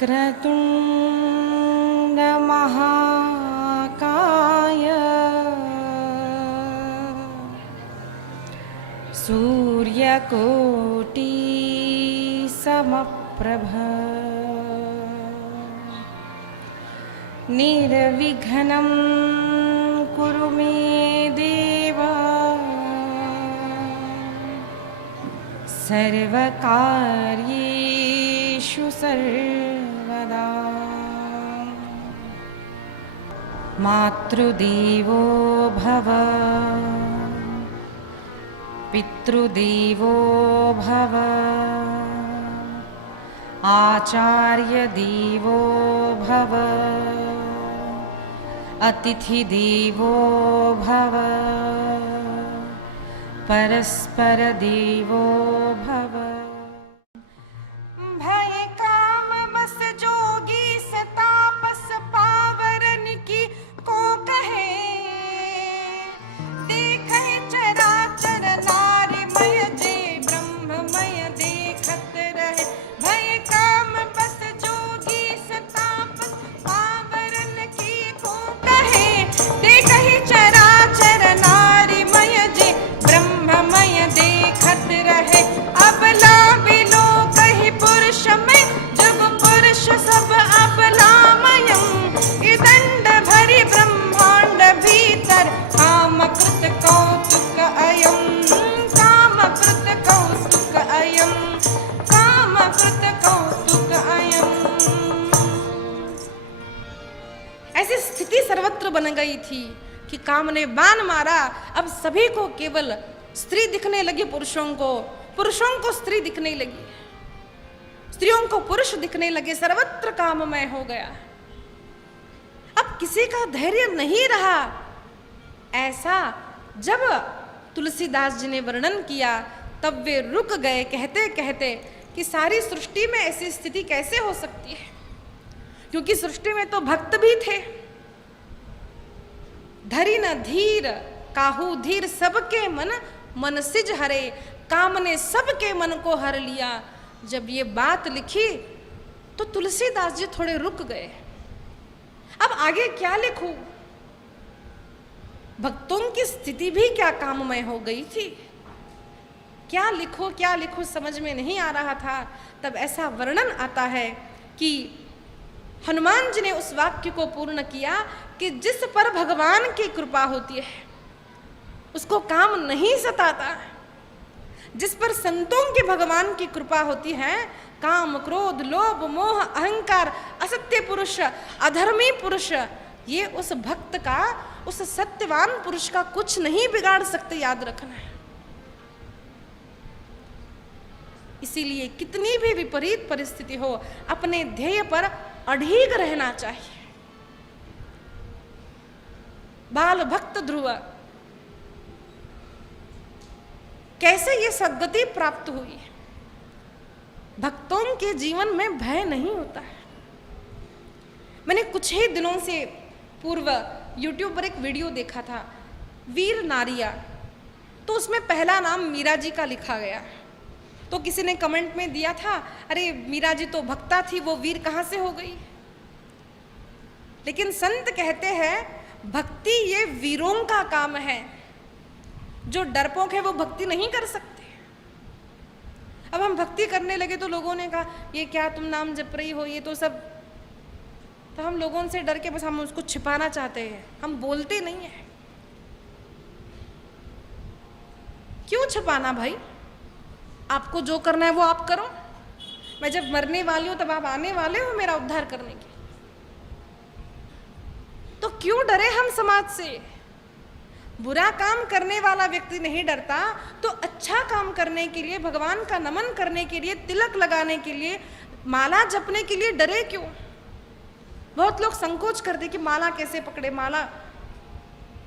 वक्रतुंड महाकाय सूर्यकोटि समप्रभ निर्विघ्नं कुरु मे देव सर्वकार्येषु सर्वदा। मातृदेवो भव पितृदेवो भव आचार्यदेवो भव अतिथिदेवो भव परस्परदेवो भव। भय काम बस जोगी सतापस पावरन की को कहे देखे चराचर नारीमय जे ब्रह्ममय देखत रहे। भय काम बस जोगी सतापस पावरन की को कहे देखे चराचर नारीमय जे ब्रह्ममय देखत रहे। अबला बिलो कही पुरुष में जुग पुरुष सब अबलामयम् इदंड भरी ब्रह्मांड भीतर कामकृत कौतुक अयम् कामकृत कौतुक अयम् कामकृत कौतुक अयम्। ऐसी स्थिति सर्वत्र बन गई थी कि काम ने बाण मारा। अब सभी को केवल स्त्री दिखने लगी, पुरुषों को स्त्री दिखने लगी, स्त्रियों को पुरुष दिखने लगे, सर्वत्र काममय हो गया। अब किसी का धैर्य नहीं रहा। ऐसा जब तुलसीदास जी ने वर्णन किया तब वे रुक गए कहते कहते कि सारी सृष्टि में ऐसी स्थिति कैसे हो सकती है, क्योंकि सृष्टि में तो भक्त भी थे। धरी न धीर काहू धीर सबके मन मन सिज हरे। काम ने सबके मन को हर लिया। जब ये बात लिखी तो तुलसीदास जी थोड़े रुक गए। अब आगे क्या लिखूं? भक्तों की स्थिति भी क्या काममय हो गई थी। क्या लिखो समझ में नहीं आ रहा था। तब ऐसा वर्णन आता है कि हनुमान जी ने उस वाक्य को पूर्ण किया कि जिस पर भगवान की कृपा होती है उसको काम नहीं सताता। जिस पर संतों के भगवान की कृपा होती है, काम क्रोध लोभ मोह अहंकार असत्य पुरुष अधर्मी पुरुष ये उस भक्त का, उस सत्यवान पुरुष का कुछ नहीं बिगाड़ सकते। याद रखना है। इसीलिए कितनी भी विपरीत परिस्थिति हो अपने ध्येय पर अड़िग रहना चाहिए। बाल भक्त ध्रुव कैसे ये सद्गति प्राप्त हुई। भक्तों के जीवन में भय नहीं होता है। मैंने कुछ ही दिनों से पूर्व YouTube पर एक वीडियो देखा था, वीर नारिया। तो उसमें पहला नाम मीरा जी का लिखा गया। तो किसी ने कमेंट में दिया था, अरे मीरा जी तो भक्ता थी, वो वीर कहाँ से हो गई। लेकिन संत कहते हैं भक्ति ये वीरों का काम है। जो डरपोक है वो भक्ति नहीं कर सकते। अब हम भक्ति करने लगे तो लोगों ने कहा ये क्या तुम नाम जप रही हो, ये तो सब। तो हम लोगों से डर के बस हम उसको छिपाना चाहते हैं, हम बोलते नहीं है। क्यों छिपाना भाई? आपको जो करना है वो आप करो। मैं जब मरने वाली हूं तब आप आने वाले हो मेरा उद्धार करने के। तो क्यों डरे हम समाज से? बुरा काम करने वाला व्यक्ति नहीं डरता तो अच्छा काम करने के लिए, भगवान का नमन करने के लिए, तिलक लगाने के लिए, माला जपने के लिए डरे क्यों? बहुत लोग संकोच करते कि माला कैसे पकड़े। माला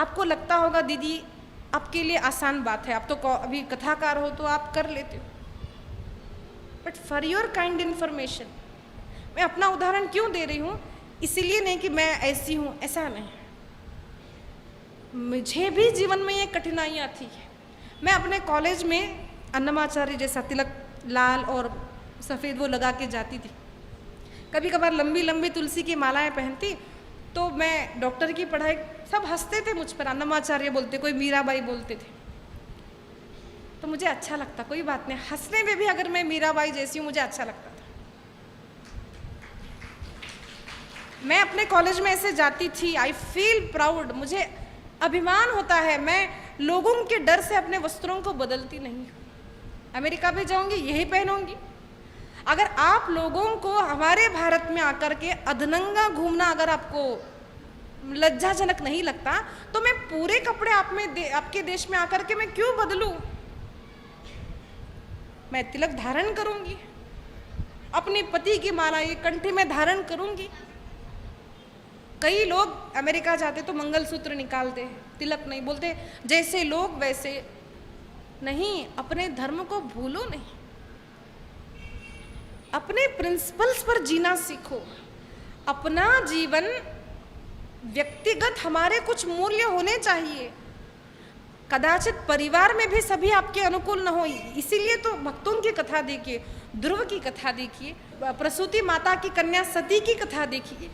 आपको लगता होगा दीदी आपके लिए आसान बात है, आप तो अभी कथाकार हो तो आप कर लेते हो, but for your kind information, मैं अपना उदाहरण क्यों दे रही हूँ, इसीलिए नहीं कि मैं ऐसी हूँ, ऐसा नहीं, मुझे भी जीवन में ये कठिनाइयाँ थी। मैं अपने कॉलेज में अन्नमाचार्य जैसा तिलक लाल और सफ़ेद वो लगा के जाती थी, कभी कभार लंबी लंबी तुलसी की मालाएं पहनती, तो मैं डॉक्टर की पढ़ाई, सब हंसते थे मुझ पर, अन्नमाचार्य बोलते, कोई मीराबाई बोलते थे, तो मुझे अच्छा लगता, कोई बात नहीं, हंसने में भी अगर मैं मीराबाई जैसी हूँ मुझे अच्छा लगता था। मैं अपने कॉलेज में ऐसे जाती थी, आई फील प्राउड, मुझे अभिमान होता है, मैं लोगों के डर से अपने वस्त्रों को बदलती नहीं हूँ, अमेरिका भी जाऊंगी यही पहनूंगी। अगर आप लोगों को हमारे भारत में आकर के अधनंगा घूमना अगर आपको लज्जाजनक नहीं लगता, तो मैं पूरे कपड़े आपके देश में आकर के मैं क्यों बदलूं? मैं तिलक धारण करूंगी, अपने पति की माला ये कंठी में धारण करूंगी। कई लोग अमेरिका जाते तो मंगलसूत्र निकालते हैं, तिलक नहीं, बोलते जैसे लोग वैसे नहीं, अपने धर्म को भूलो नहीं, अपने प्रिंसिपल्स पर जीना सीखो। अपना जीवन व्यक्तिगत हमारे कुछ मूल्य होने चाहिए, कदाचित परिवार में भी सभी आपके अनुकूल न हो, इसीलिए तो भक्तों की कथा देखिए, ध्रुव की कथा देखिए, प्रसूति माता की कन्या सती की कथा देखिए,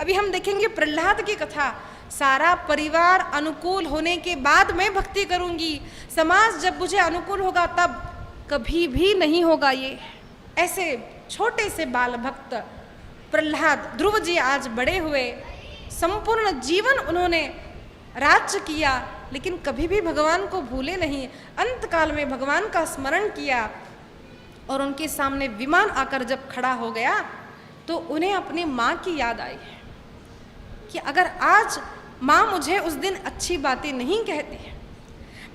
अभी हम देखेंगे प्रहलाद की कथा। सारा परिवार अनुकूल होने के बाद मैं भक्ति करूंगी, समाज जब मुझे अनुकूल होगा तब कभी भी नहीं होगा ये। ऐसे छोटे से बाल भक्त प्रहलाद, ध्रुव जी आज बड़े हुए, संपूर्ण जीवन उन्होंने राज्य किया, लेकिन कभी भी भगवान को भूले नहीं, अंत काल में भगवान का स्मरण किया, और उनके सामने विमान आकर जब खड़ा हो गया तो उन्हें अपनी माँ की याद आई कि अगर आज माँ मुझे उस दिन अच्छी बातें नहीं कहती है,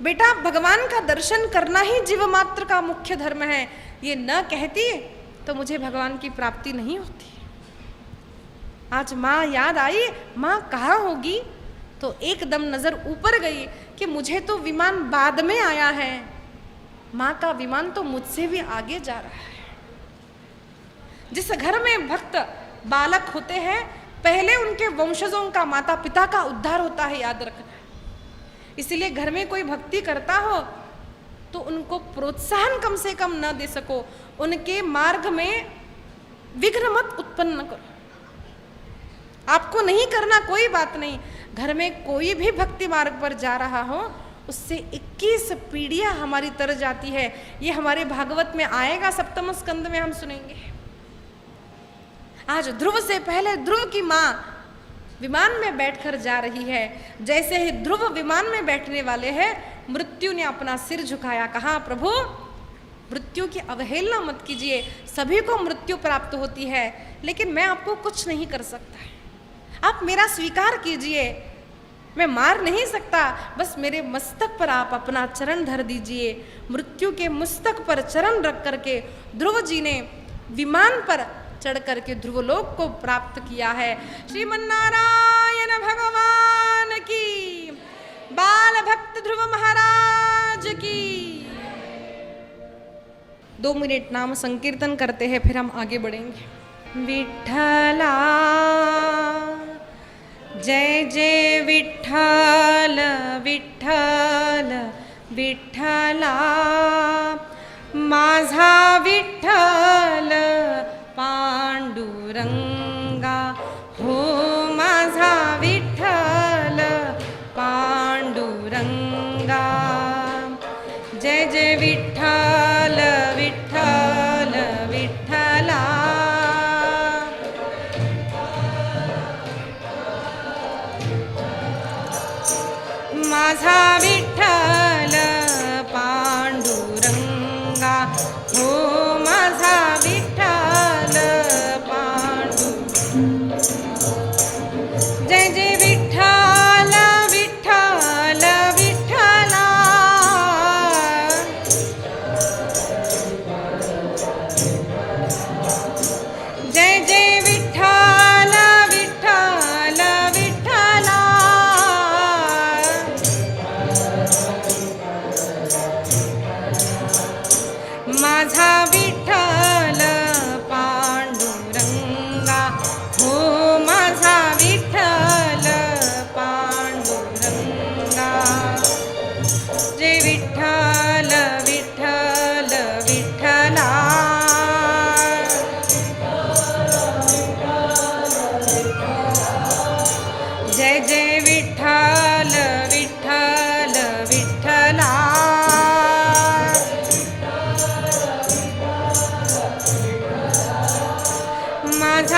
बेटा भगवान का दर्शन करना ही जीव मात्र का मुख्य धर्म है, ये न कहती तो मुझे भगवान की प्राप्ति नहीं होती। आज माँ याद आई, माँ कहाँ होगी, तो एकदम नजर ऊपर गई कि मुझे तो विमान बाद में आया है, माँ का विमान तो मुझसे भी आगे जा रहा है। जिस घर में भक्त बालक होते हैं, पहले उनके वंशजों का, माता पिता का उद्धार होता है, याद रखना। इसीलिए घर में कोई भक्ति करता हो तो उनको प्रोत्साहन कम से कम न दे सको, उनके मार्ग में विघ्न मत उत्पन्न करो। आपको नहीं करना कोई बात नहीं, घर में कोई भी भक्ति मार्ग पर जा रहा हो उससे 21 पीढ़ियां हमारी तर जाती है, ये हमारे भागवत में आएगा, सप्तम स्कंद में हम सुनेंगे। आज ध्रुव से पहले ध्रुव की माँ विमान में बैठकर जा रही है, जैसे ही ध्रुव विमान में बैठने वाले हैं, मृत्यु ने अपना सिर झुकाया, कहा प्रभु मृत्यु की अवहेलना मत कीजिए, सभी को मृत्यु प्राप्त होती है, लेकिन मैं आपको कुछ नहीं कर सकता, आप मेरा स्वीकार कीजिए, मैं मार नहीं सकता, बस मेरे मस्तक पर आप अपना चरण धर दीजिए। मृत्यु के मस्तक पर चरण रख करके ध्रुव जी ने विमान पर चढ़ करके ध्रुवलोक को प्राप्त किया है। श्रीमन्नारायण भगवान की, बाल भक्त ध्रुव महाराज की। 2 मिनट नाम संकीर्तन करते हैं, फिर हम आगे बढ़ेंगे। विठ्ठला जय जय विठ्ठल विठ्ठल विठ्ठला, माझा विठ्ठल पांडुरंगा, हो माझा विठ्ठल पांडुरंगा। जय जय विठ्ठल विठ्ठल विठ्ठला, माझा विठ्ठल पांडुरंगा, हो माझा विठ्ठल पांडु। जय जय विठ्ठल विठ्ठल विठ्ठला, जय जय विठ्ठल विठ्ठल विठ्ठला,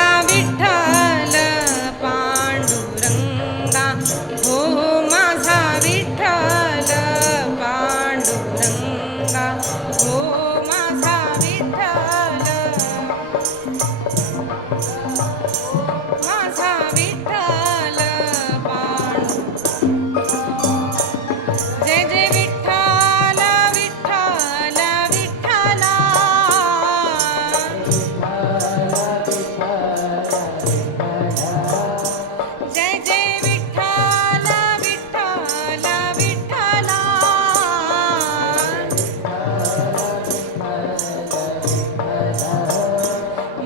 माझा विठ्ठल पांडुरंगा, हो माझा विठ्ठल पांडुरंगा, हो माझा विठ्ठल, माझा विठ्ठल पांडुरंगा. जय जय विठ्ठल विठ्ठल विठ्ठला, जय जय विठ्ठल विठ्ठल विठ्ठला,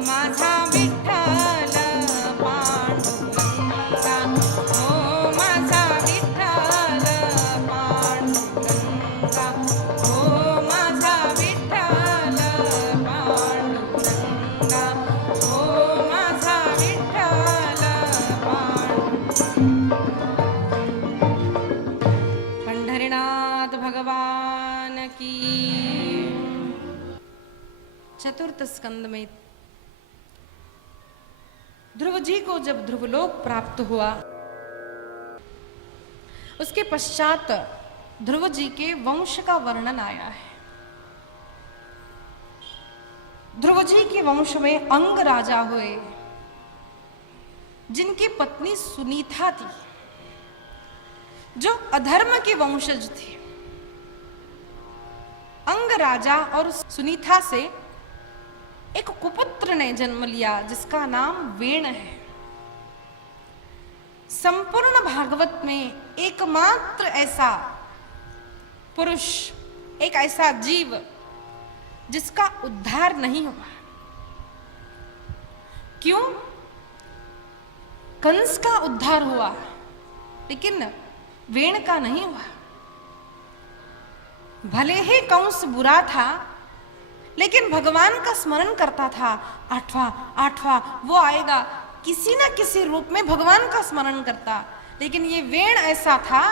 माझा विठ्ठल पांडुरंगा, हो माझा विठ्ठल पांडुरंगा, हो माझा विठ्ठल पांडुरंगा, हो माझा विठ्ठल पंढरीनाथ भगवान की. चतुर्थ स्कंद में ध्रुव जी को जब ध्रुवलोक प्राप्त हुआ, उसके पश्चात ध्रुव जी के वंश का वर्णन आया है. ध्रुव जी के वंश में अंग राजा हुए, जिनकी पत्नी सुनीता थी, जो अधर्म के वंशज थे. अंग राजा और सुनीता से एक कुपुत्र ने जन्म लिया, जिसका नाम वेण है. संपूर्ण भागवत में एकमात्र ऐसा पुरुष, एक ऐसा जीव जिसका उद्धार नहीं हुआ. क्यों? कंस का उद्धार हुआ, लेकिन वेण का नहीं हुआ. भले ही कंस बुरा था, लेकिन भगवान का स्मरण करता था. आठवां वो आएगा, किसी ना किसी रूप में भगवान का स्मरण करता. लेकिन ये वेण ऐसा था,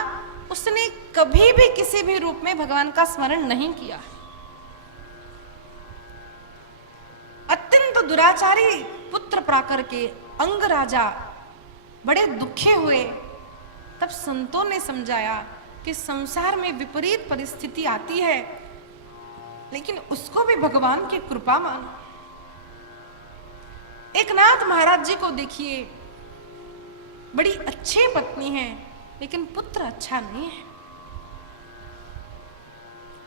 उसने कभी भी किसी भी रूप में भगवान का स्मरण नहीं किया. अत्यंत दुराचारी पुत्र प्राकर के अंग राजा बड़े दुखे हुए. तब संतों ने समझाया कि संसार में विपरीत परिस्थिति आती है, लेकिन उसको भी भगवान की कृपा मानो. एक नाथ महाराज जी को देखिए, बड़ी अच्छी पत्नी है, लेकिन पुत्र अच्छा नहीं है.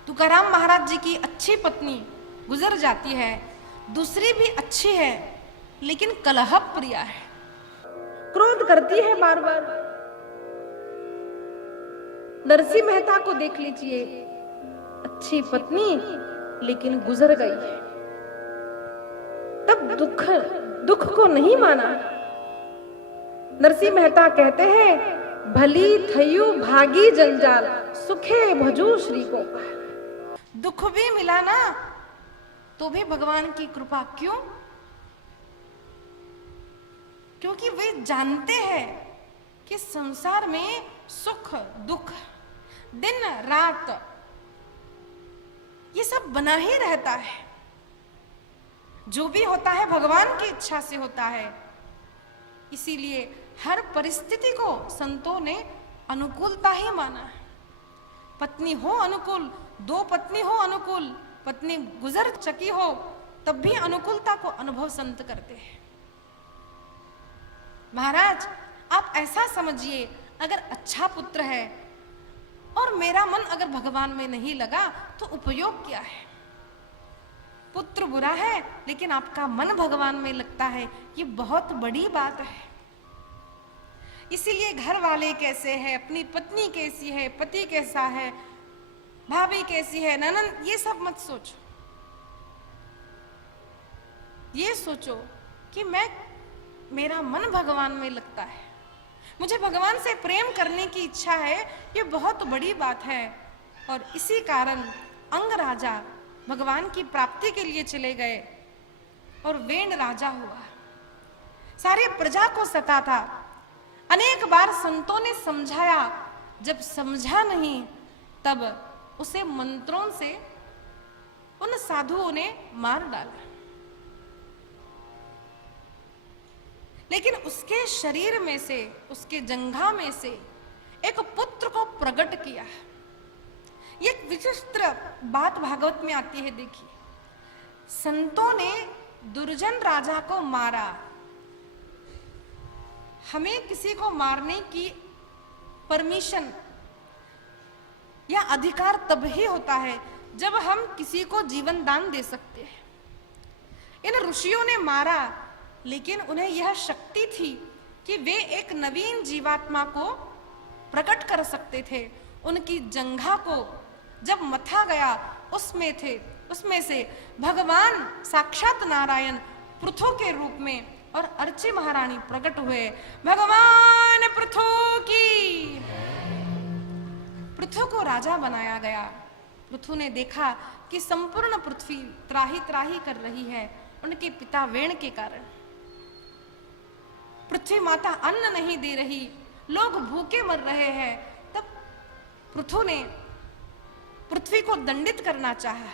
तुकाराम महाराज जी की अच्छी पत्नी गुजर जाती है, दूसरी भी अच्छी है, लेकिन कलह प्रिया है, क्रोध करती है बार बार. नरसिंह मेहता को देख लीजिए, अच्छी पत्नी लेकिन गुजर गई है. तब दुख को नहीं माना. नरसिंह मेहता कहते हैं, भली थयु भागी जंजाल, सुखे भजू श्री को. दुख भी मिला ना, तो भी भगवान की कृपा. क्यों? क्योंकि वे जानते हैं कि संसार में सुख दुख, दिन रात, ये सब बना ही रहता है. जो भी होता है भगवान की इच्छा से होता है. इसीलिए हर परिस्थिति को संतों ने अनुकूलता ही माना है. पत्नी हो अनुकूल, दो पत्नी हो अनुकूल, पत्नी गुजर चकी हो, तब भी अनुकूलता को अनुभव संत करते हैं. महाराज, आप ऐसा समझिए, अगर अच्छा पुत्र है और मेरा मन अगर भगवान में नहीं लगा, तो उपयोग क्या है? पुत्र बुरा है, लेकिन आपका मन भगवान में लगता है, ये बहुत बड़ी बात है. इसीलिए घर वाले कैसे हैं, अपनी पत्नी कैसी है, पति कैसा है, भाभी कैसी है, ननद, ये सब मत सोचो. ये सोचो कि मेरा मन भगवान में लगता है, मुझे भगवान से प्रेम करने की इच्छा है, ये बहुत बड़ी बात है. और इसी कारण अंग राजा भगवान की प्राप्ति के लिए चले गए और वेण राजा हुआ. सारी प्रजा को सता था. अनेक बार संतों ने समझाया, जब समझा नहीं तब उसे मंत्रों से उन साधुओं ने मार डाला. लेकिन उसके शरीर में से, उसके जंघा में से एक पुत्र को प्रकट किया। ये एक विचित्र बात भागवत में आती है। देखिए, संतों ने दुर्जन राजा को मारा। हमें किसी को मारने की परमिशन या अधिकार तब ही होता है जब हम किसी को जीवन दान दे सकते हैं। इन ऋषियों ने मारा, लेकिन उन्हें यह शक्ति थी कि वे एक नवीन जीवात्मा को प्रकट कर सकते थे। उनकी जंघा को जब मथा गया, उसमें से भगवान साक्षात नारायण पृथु के रूप में और अर्ची महारानी प्रकट हुए। भगवान पृथु की। पृथु को राजा बनाया गया। पृथु ने देखा कि संपूर्ण पृथ्वी त्राही त्राही कर रही है उनके पिता वेण के कारण। पृथ्वी माता अन्न नहीं दे रही, लोग भूखे मर रहे हैं। तब पृथु ने पृथ्वी को दंडित करना चाहा।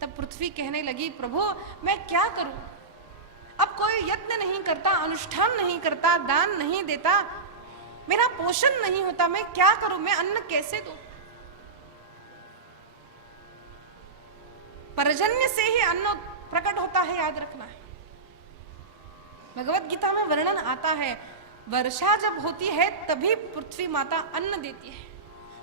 तब पृथ्वी कहने लगी, प्रभु मैं क्या करूं? अब कोई यत्न नहीं करता, अनुष्ठान नहीं करता, दान नहीं देता, मेरा पोषण नहीं होता, मैं क्या करूं? मैं अन्न कैसे दूं? पर्जन्य से ही अन्न प्रकट होता है, याद रखना है। भगवत गीता में वर्णन आता है, वर्षा जब होती है तभी पृथ्वी माता अन्न देती है।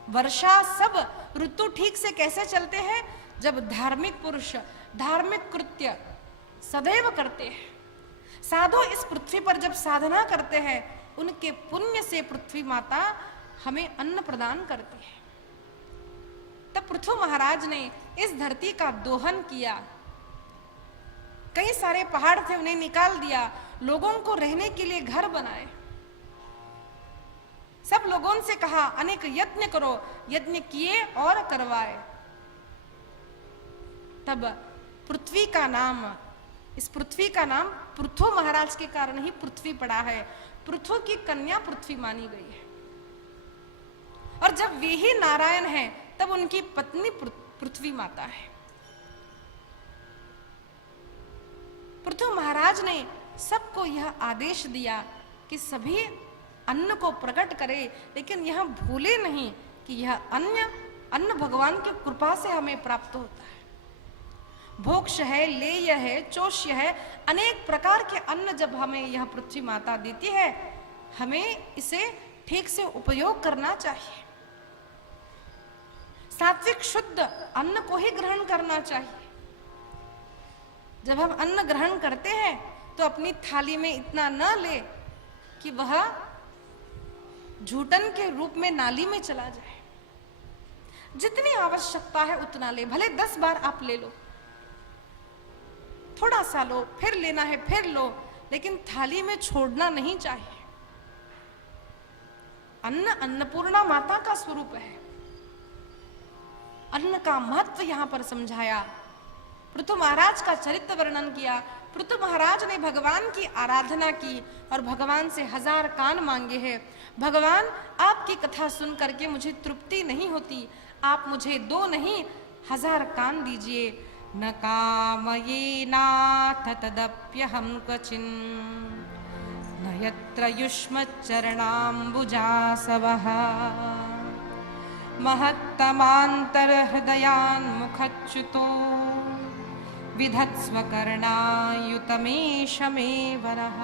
वर्षा सब ऋतु ठीक से कैसे चलते हैं? जब धार्मिक पुरुष धार्मिक कृत्य सदैव करते हैं। साधु इस पृथ्वी पर जब साधना करते हैं, उनके पुण्य से पृथ्वी माता हमें अन्न प्रदान करती है। तब पृथु महाराज ने इस धरती का दोहन किया। कई सारे पहाड़ थे, उन्हें निकाल दिया, लोगों को रहने के लिए घर बनाए। सब लोगों से कहा अनेक यत्न करो, यज्ञ किए और करवाए। तब पृथ्वी का नाम, इस पृथ्वी का नाम पृथु महाराज के कारण ही पृथ्वी पड़ा है। पृथु की कन्या पृथ्वी मानी गई है। और जब वे ही नारायण हैं, तब उनकी पत्नी पृथ्वी माता है। पृथु महाराज ने सबको यह आदेश दिया कि सभी अन्न को प्रकट करे, लेकिन यह भूले नहीं कि यह अन्न भगवान की कृपा से हमें प्राप्त होता है। भोक्ष है, लेय है, चोष्य है, अनेक प्रकार के अन्न जब हमें यह पृथ्वी माता देती है, हमें इसे ठीक से उपयोग करना चाहिए। सात्विक शुद्ध अन्न को ही ग्रहण करना चाहिए। जब हम अन्न ग्रहण करते हैं तो अपनी थाली में इतना न ले कि वह झूठन के रूप में नाली में चला जाए। जितनी आवश्यकता है उतना ले, भले 10 बार आप ले लो, थोड़ा सा लो, फिर लेना है फिर लो, लेकिन थाली में छोड़ना नहीं चाहिए। अन्न अन्नपूर्णा माता का स्वरूप है। अन्न का महत्व यहां पर समझाया। पृथु महाराज का चरित्र वर्णन किया। पृथु महाराज ने भगवान की आराधना की और भगवान से 1000 कान मांगे हैं। भगवान, आपकी कथा सुन करके मुझे तृप्ति नहीं होती, आप मुझे 2 नहीं 1000 कान दीजिए। न कामये नाथ तदप्यहं क्वचिन् न यत्र युष्मच्चरणाम्बुजासवः महत्तमान्तर्हृदयान्मुखच्युतो विधत्स्व कर्णायुतमेष मे वरः।